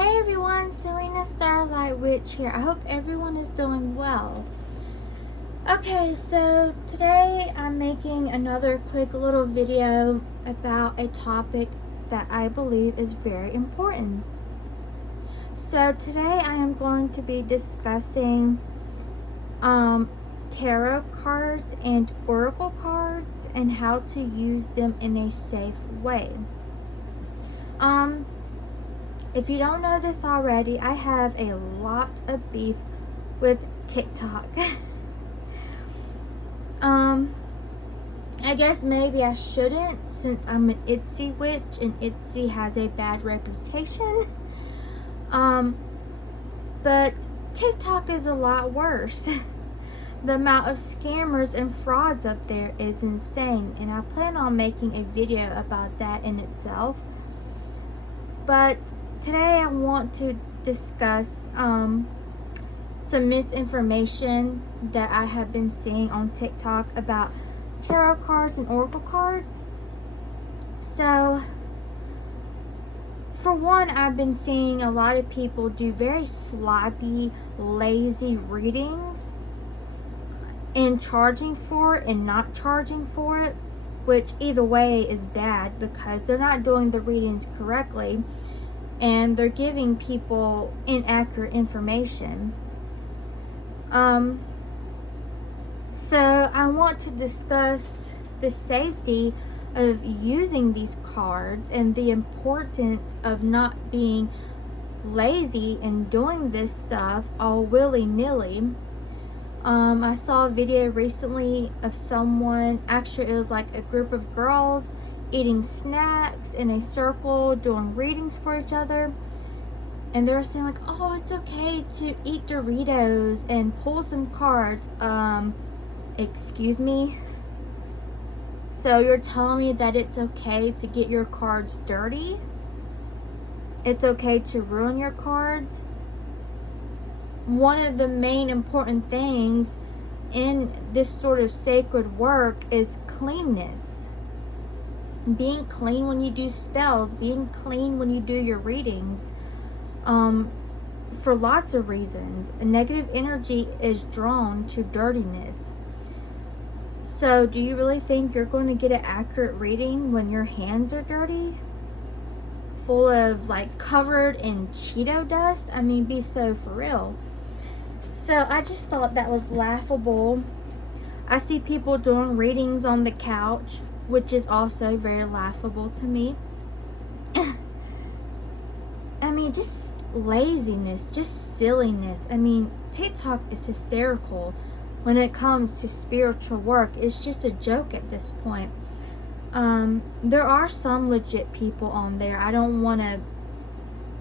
Hey everyone, Serena Starlight Witch here. I hope everyone is doing well. Okay, so today I'm making another quick little video about a topic that I believe is very important. So today I am going to be discussing tarot cards and oracle cards and how to use them in a safe way. If you don't know this already, I have a lot of beef with TikTok. I guess maybe I shouldn't, since I'm an Etsy witch and Etsy has a bad reputation. But TikTok is a lot worse. The amount of scammers and frauds up there is insane, and I plan on making a video about that in itself. But today I want to discuss some misinformation that I have been seeing on TikTok about tarot cards and oracle cards. So, for one, I've been seeing a lot of people do very sloppy, lazy readings and charging for it and not charging for it, which either way is bad because they're not doing the readings correctly and they're giving people inaccurate information. So I want to discuss the safety of using these cards and the importance of not being lazy and doing this stuff all willy-nilly. I saw a video recently of someone, actually it was like a group of girls eating snacks in a circle, doing readings for each other, and they were saying like, oh, it's okay to eat Doritos and pull some cards. Excuse me? So you're telling me that it's okay to get your cards dirty? It's okay to ruin your cards? One of the main important things in this sort of sacred work is cleanness. Being clean when you do spells, being clean when you do your readings, for lots of reasons. Negative energy is drawn to dirtiness. So do you really think you're going to get an accurate reading when your hands are dirty? Full of like covered in Cheeto dust? I mean, be so for real. So I just thought that was laughable. I see people doing readings on the couch, which is also very laughable to me. I mean, just laziness, just silliness. I mean, TikTok is hysterical when it comes to spiritual work. It's just a joke at this point. There are some legit people on there. I don't want to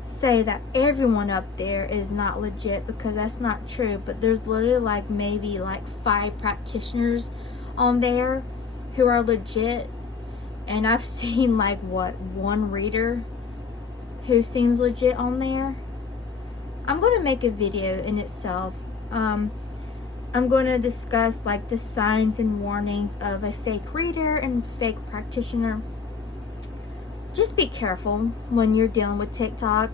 say that everyone up there is not legit, because that's not true, but there's literally like maybe like 5 practitioners on there who are legit, and I've seen like one reader who seems legit on there. I'm going to make a video in itself. I'm going to discuss like the signs and warnings of a fake reader and fake practitioner. Just be careful when you're dealing with TikTok.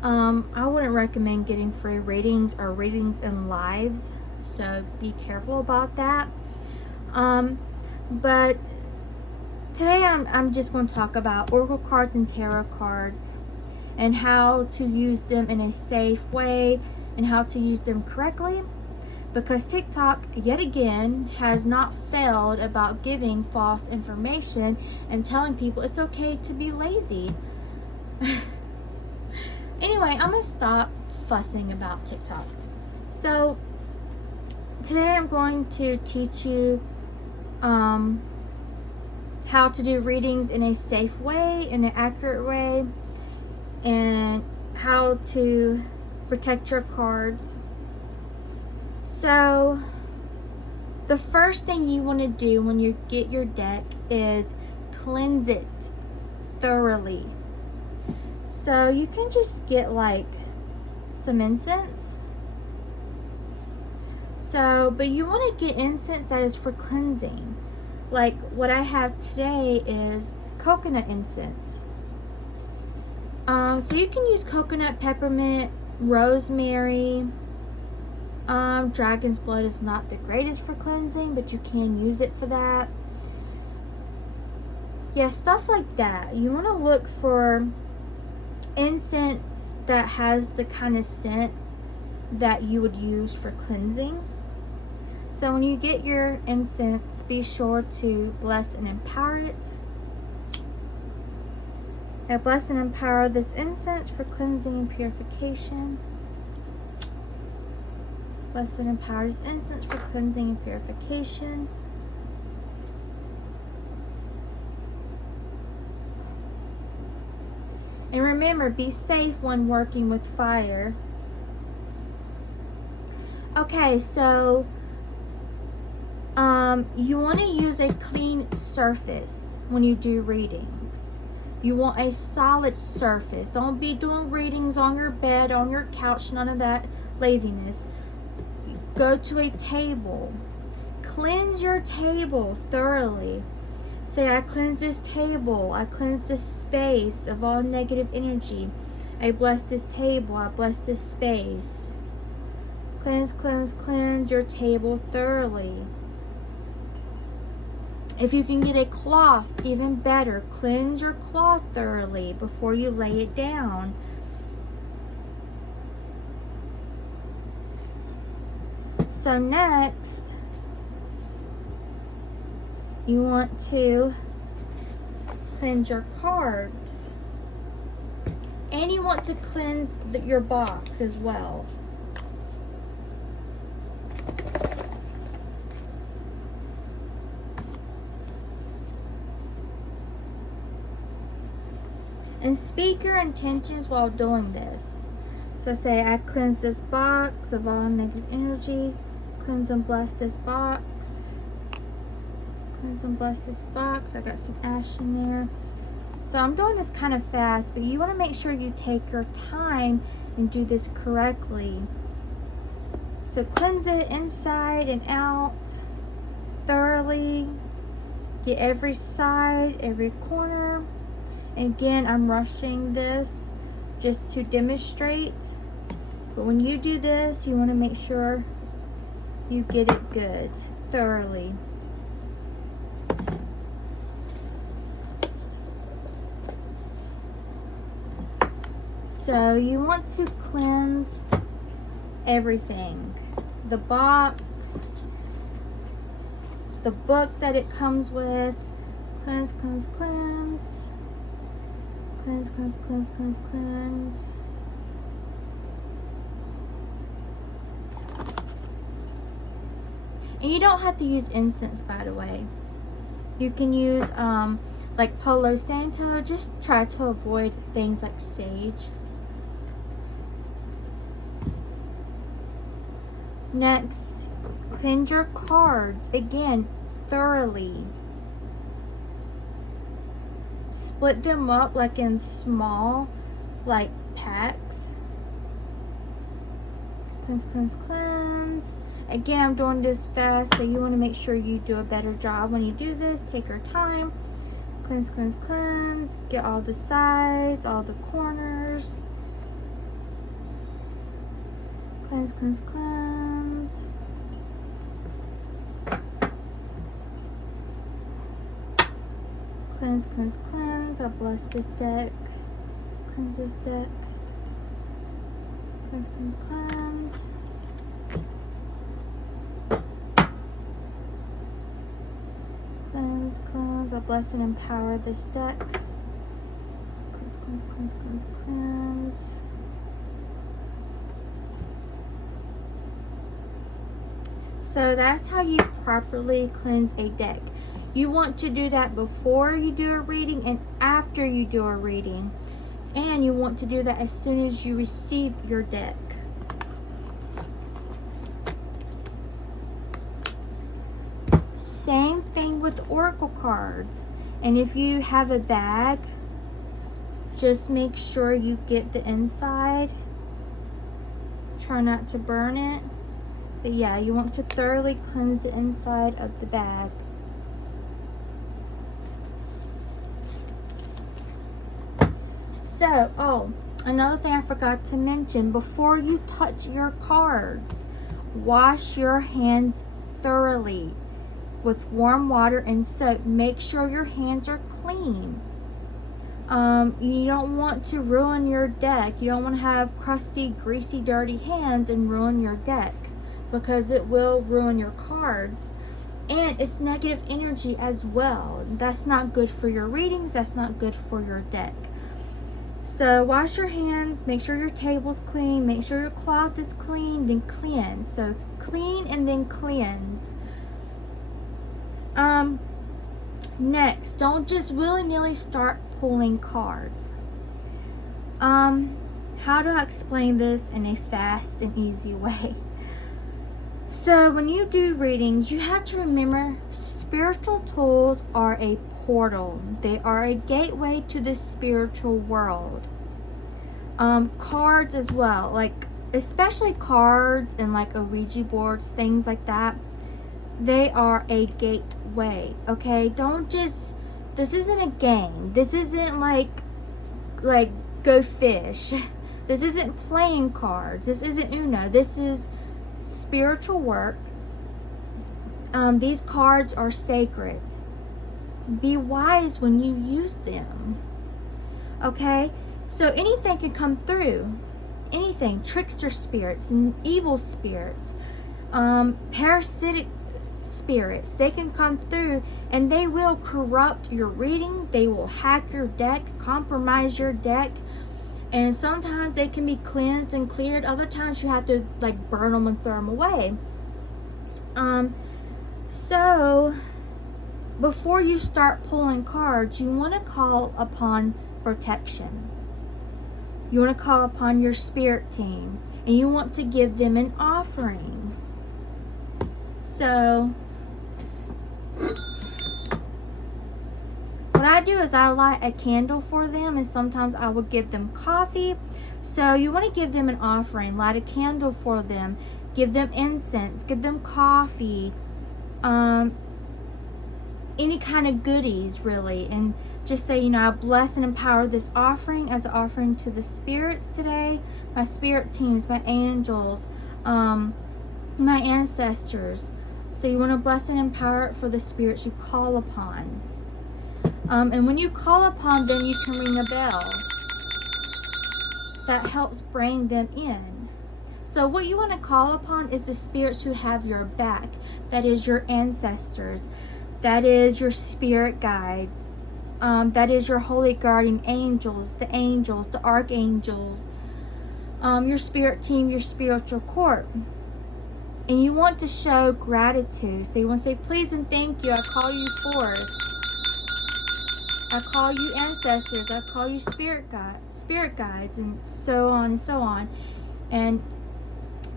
I wouldn't recommend getting free readings or readings in lives, so be careful about that. But today I'm just going to talk about oracle cards and tarot cards and how to use them in a safe way and how to use them correctly, because TikTok yet again has not failed about giving false information and telling people it's okay to be lazy. Anyway, I'm going to stop fussing about TikTok. So today I'm going to teach you how to do readings in a safe way, in an accurate way, and how to protect your cards. So the first thing you want to do when you get your deck is cleanse it thoroughly. So you can just get like some incense. But you want to get incense that is for cleansing. Like what I have today is coconut incense. So you can use coconut, peppermint, rosemary. Dragon's blood is not the greatest for cleansing, but you can use it for that. Yeah, stuff like that. You want to look for incense that has the kind of scent that you would use for cleansing. So when you get your incense, be sure to bless and empower it. I bless and empower this incense for cleansing and purification. Bless and empower this incense for cleansing and purification. And remember, be safe when working with fire. Okay, so you want to use a clean surface when you do readings. You want a solid surface. Don't be doing readings on your bed, on your couch, none of that laziness. Go to a table. Cleanse your table thoroughly. Say, I cleanse this table. I cleanse this space of all negative energy. I bless this table. I bless this space. Cleanse, cleanse, cleanse your table thoroughly. If you can get a cloth, even better. Cleanse your cloth thoroughly before you lay it down. So next, you want to cleanse your carbs. And you want to cleanse your box as well. And speak your intentions while doing this. So say, I cleanse this box of all negative energy. Cleanse and bless this box. Cleanse and bless this box. I got some ash in there. So I'm doing this kind of fast, but you want to make sure you take your time and do this correctly. So cleanse it inside and out thoroughly. Get every side, every corner. Again, I'm rushing this just to demonstrate. But when you do this, you want to make sure you get it good, thoroughly. So you want to cleanse everything. The box, the book that it comes with. Cleanse, cleanse, cleanse. Cleanse, cleanse, cleanse, cleanse, cleanse. And you don't have to use incense, by the way. You can use like Palo Santo. Just try to avoid things like sage. Next, cleanse your cards. Again, thoroughly. Split them up like in small, like packs. Cleanse, cleanse, cleanse. Again, I'm doing this fast, so you want to make sure you do a better job when you do this. Take your time. Cleanse, cleanse, cleanse. Get all the sides, all the corners. Cleanse, cleanse, cleanse. Cleanse, cleanse, cleanse. I bless this deck. Cleanse this deck. Cleanse, cleanse, cleanse. Cleanse, cleanse. I bless and empower this deck. Cleanse, cleanse, cleanse, cleanse, cleanse. So that's how you properly cleanse a deck. You want to do that before you do a reading and after you do a reading. And you want to do that as soon as you receive your deck. Same thing with oracle cards. And if you have a bag, just make sure you get the inside. Try not to burn it. But yeah, you want to thoroughly cleanse the inside of the bag. So, another thing I forgot to mention, before you touch your cards, wash your hands thoroughly with warm water and soap. Make sure your hands are clean. You don't want to ruin your deck. You don't want to have crusty, greasy, dirty hands and ruin your deck, because it will ruin your cards. And it's negative energy as well. That's not good for your readings. That's not good for your deck. So wash your hands. Make sure your table's clean. Make sure your cloth is clean. Then cleanse. So clean and then cleanse. Next, don't just willy-nilly start pulling cards. How do I explain this in a fast and easy way? So when you do readings, you have to remember spiritual tools are a portal. They are a gateway to the spiritual world. Cards as well, like especially cards and like Ouija boards, things like that. They are a gateway, okay? Don't just, this isn't a game. This isn't like go fish. This isn't playing cards. This isn't Uno. This is spiritual work. These cards are sacred. Be wise when you use them, okay? So anything can come through. Anything. Trickster spirits and evil spirits, parasitic spirits, they can come through and they will corrupt your reading. They will hack your deck, compromise your deck, and sometimes they can be cleansed and cleared. Other times you have to like burn them and throw them away. So before you start pulling cards, you want to call upon protection. You want to call upon your spirit team, and you want to give them an offering. So what I do is I light a candle for them, and sometimes I will give them coffee. So you want to give them an offering, light a candle for them, give them incense, give them coffee, any kind of goodies really, and just say, you know, I bless and empower this offering as an offering to the spirits today, my spirit teams, my angels, my ancestors. So you want to bless and empower it for the spirits you call upon. And when you call upon them, you can ring a bell. That helps bring them in. So what you want to call upon is the spirits who have your back. That is your ancestors. That is your spirit guides. That is your holy guardian angels, the archangels, your spirit team, your spiritual court. And you want to show gratitude. So you want to say, please and thank you. I call you forth. I call you ancestors. I call you spirit guides, and so on and so on. And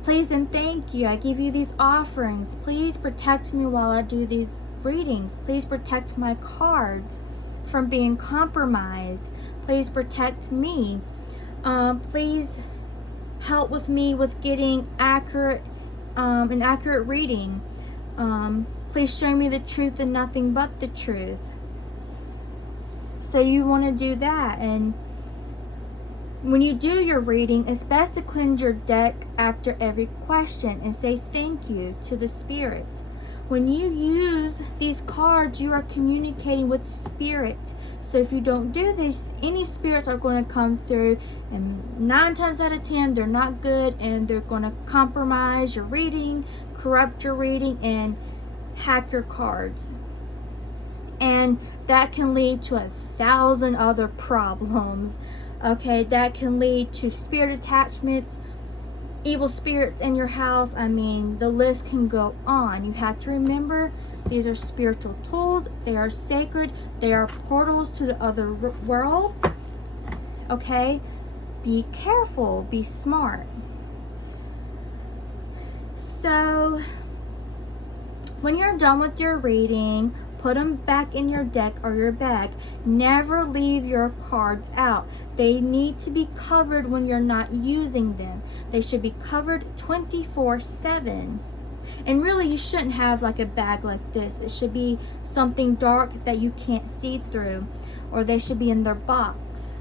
please and thank you. I give you these offerings. Please protect me while I do these readings. Please protect my cards from being compromised. Please protect me. Please help with me with getting an accurate reading. Please show me the truth and nothing but the truth. So you want to do that. And when you do your reading, it's best to cleanse your deck after every question and say thank you to the spirits. When you use these cards, you are communicating with spirits. So if you don't do this, any spirits are going to come through, and 9 times out of 10, they're not good, and they're going to compromise your reading, corrupt your reading, and hack your cards. And that can lead to 1,000 other problems. Okay, that can lead to spirit attachments, evil spirits in your house. I mean, the list can go on. You have to remember, these are spiritual tools. They are sacred. They are portals to the other world. Okay, be careful. Be smart. So when you're done with your reading, put them back in your deck or your bag. Never leave your cards out. They need to be covered when you're not using them. They should be covered 24/7. And really, you shouldn't have like a bag like this. It should be something dark that you can't see through, or they should be in their box.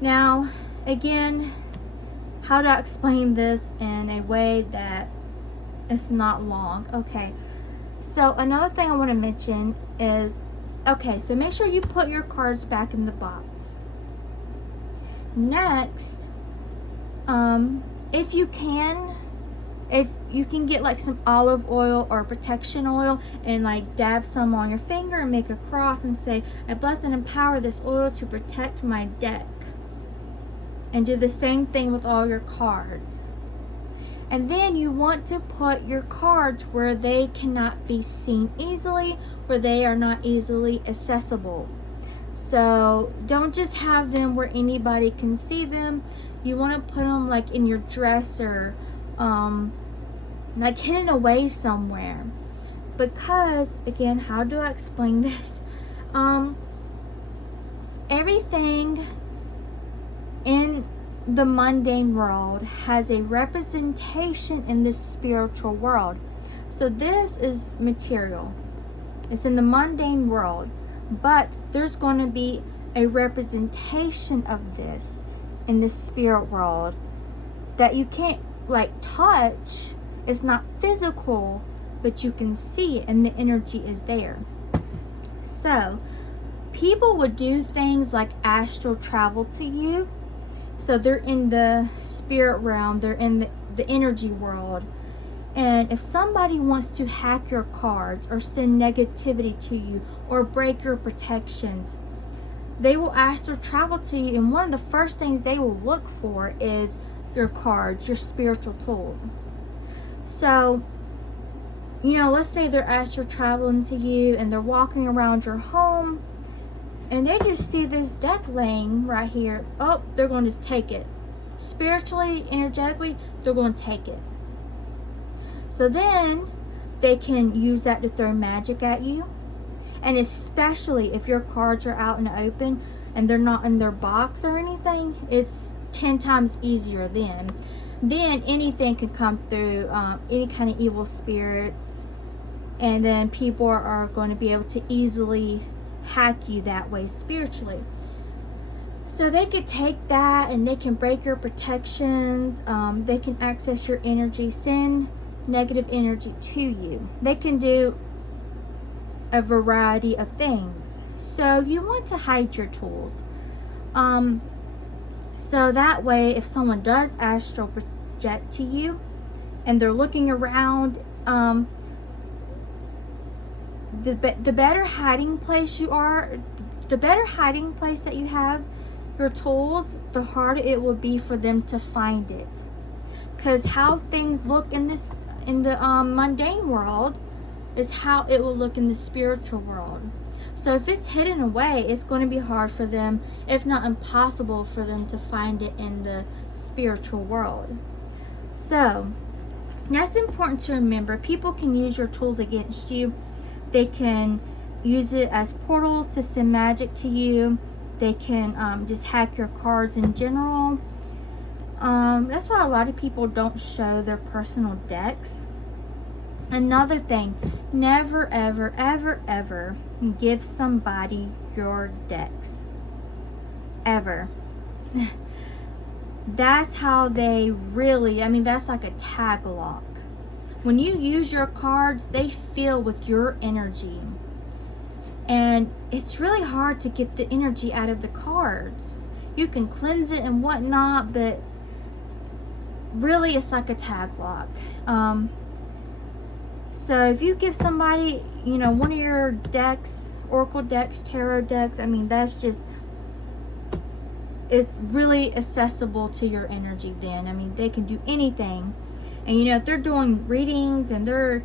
Now, again, how do I explain this in a way that it's not long? Okay, so another thing I want to mention is, okay, so make sure you put your cards back in the box. Next, if you can get like some olive oil or protection oil and like dab some on your finger and make a cross and say, I bless and empower this oil to protect my deck. And do the same thing with all your cards. And then you want to put your cards where they cannot be seen easily, where they are not easily accessible. So don't just have them where anybody can see them. You want to put them like in your dresser, like hidden away somewhere. Because, again, how do I explain this? Everything in the mundane world has a representation in the spiritual world. So this is material. It's in the mundane world. But there's going to be a representation of this in the spirit world that you can't like touch. It's not physical, but you can see it and the energy is there. So people would do things like astral travel to you. So they're in the spirit realm, they're in the energy world. And if somebody wants to hack your cards or send negativity to you or break your protections, they will astral travel to you. And one of the first things they will look for is your cards, your spiritual tools. So, let's say they're astral traveling to you and they're walking around your home and they just see this deck laying right here. Oh, they're going to just take it. Spiritually, energetically, they're going to take it. So then they can use that to throw magic at you. And especially if your cards are out in the open and they're not in their box or anything, it's 10 times easier then. Then anything can come through, any kind of evil spirits. And then people are going to be able to easily hack you that way spiritually. So they could take that and they can break your protections. They can access your energy, send negative energy to you. They can do a variety of things. So you want to hide your tools. So that way, if someone does astral project to you and they're looking around, the better hiding place you are, the better hiding place that you have your tools, the harder it will be for them to find it. Because how things look in the mundane world is how it will look in the spiritual world. So if it's hidden away, it's going to be hard for them, if not impossible for them to find it in the spiritual world. So that's important to remember. People can use your tools against you. They can use it as portals to send magic to you. They can just hack your cards in general. That's why a lot of people don't show their personal decks. Another thing, never, ever, ever, ever give somebody your decks. Ever. That's how they really, that's like a tag lock. When you use your cards, they fill with your energy. And it's really hard to get the energy out of the cards. You can cleanse it and whatnot, but really it's like a tag lock. So if you give somebody, one of your decks, oracle decks, tarot decks, that's just, it's really accessible to your energy then. They can do anything. And if they're doing readings and they're,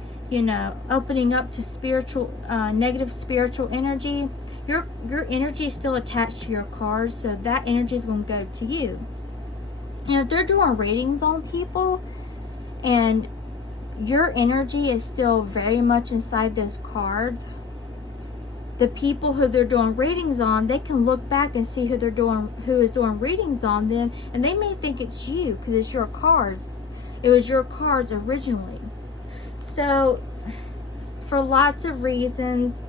opening up to spiritual, negative spiritual energy, your energy is still attached to your cards, so that energy is going to go to you. If they're doing readings on people and your energy is still very much inside those cards, the people who they're doing readings on, they can look back and see who is doing readings on them, and they may think it's you because it's your cards. It was your cards originally. So for lots of reasons,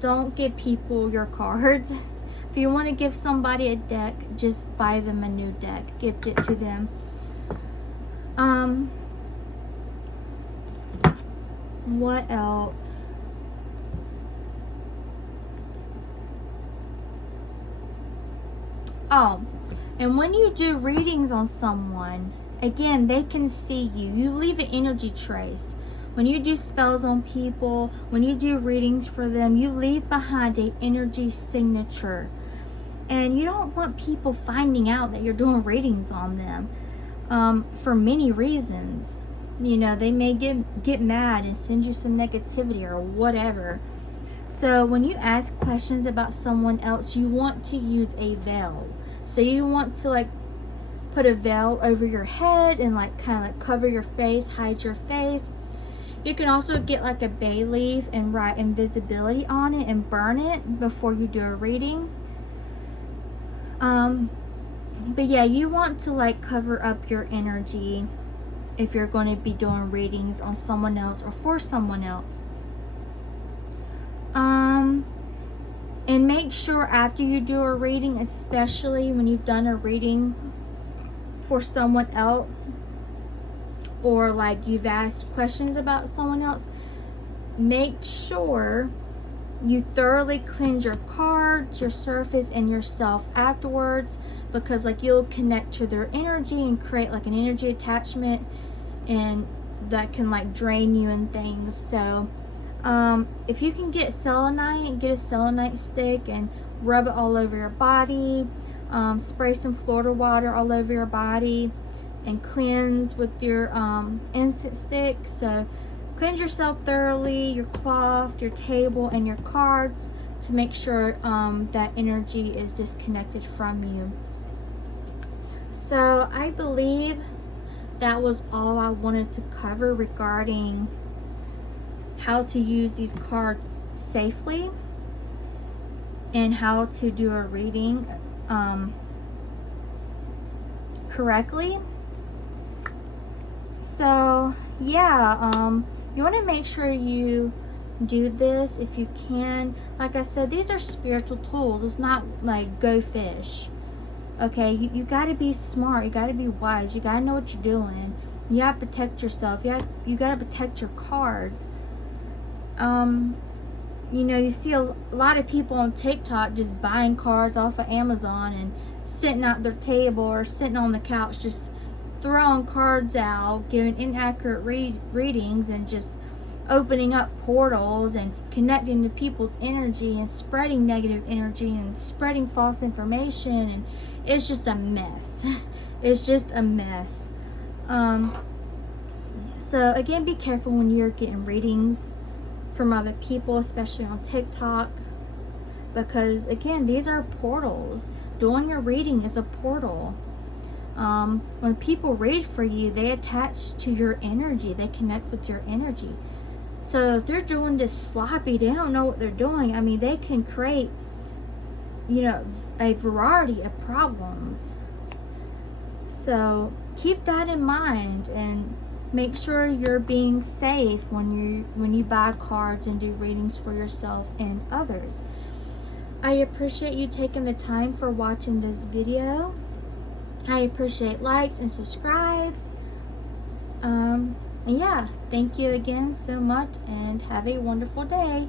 don't give people your cards. If you want to give somebody a deck, just buy them a new deck. Gift it to them. What else? Oh, and when you do readings on someone, again, they can see you. You leave an energy trace. When you do spells on people, when you do readings for them, you leave behind an energy signature. And you don't want people finding out that you're doing readings on them for many reasons. You know, they may get mad and send you some negativity or whatever. So when you ask questions about someone else, you want to use a veil. So you want to like put a veil over your head and like kind of like cover your face, hide your face. You can also get like a bay leaf and write invisibility on it and burn it before you do a reading. But yeah, you want to like cover up your energy if you're going to be doing readings on someone else or for someone else. And make sure after you do a reading, especially when you've done a reading for someone else, or like you've asked questions about someone else, make sure you thoroughly cleanse your cards, your surface, and yourself afterwards, because like you'll connect to their energy and create like an energy attachment, and that can like drain you and things. So if you can get selenite, get a selenite stick and rub it all over your body. Spray some Florida water all over your body and cleanse with your incense stick. So cleanse yourself thoroughly, your cloth, your table, and your cards to make sure that energy is disconnected from you. So I believe that was all I wanted to cover regarding how to use these cards safely and how to do a reading correctly. So yeah, you want to make sure you do this if you can. Like I said, these are spiritual tools. It's not like go fish. Okay, you got to be smart. You got to be wise. You got to know what you're doing. You got to protect yourself. You got to protect your cards. You know, you see a lot of people on TikTok just buying cards off of Amazon and sitting at their table or sitting on the couch just throwing cards out, giving inaccurate readings, and just opening up portals and connecting to people's energy and spreading negative energy and spreading false information, and it's just a mess. It's just a mess. So again, be careful when you're getting readings from other people, especially on TikTok, because again, these are portals. Doing a reading is a portal. When people read for you, they attach to your energy. They connect with your energy. So if they're doing this sloppy, they don't know what they're doing. I mean, they can create, you know, a variety of problems. So keep that in mind and make sure you're being safe when you buy cards and do readings for yourself and others. I appreciate you taking the time for watching this video. I appreciate likes and subscribes. And yeah, thank you again so much and have a wonderful day.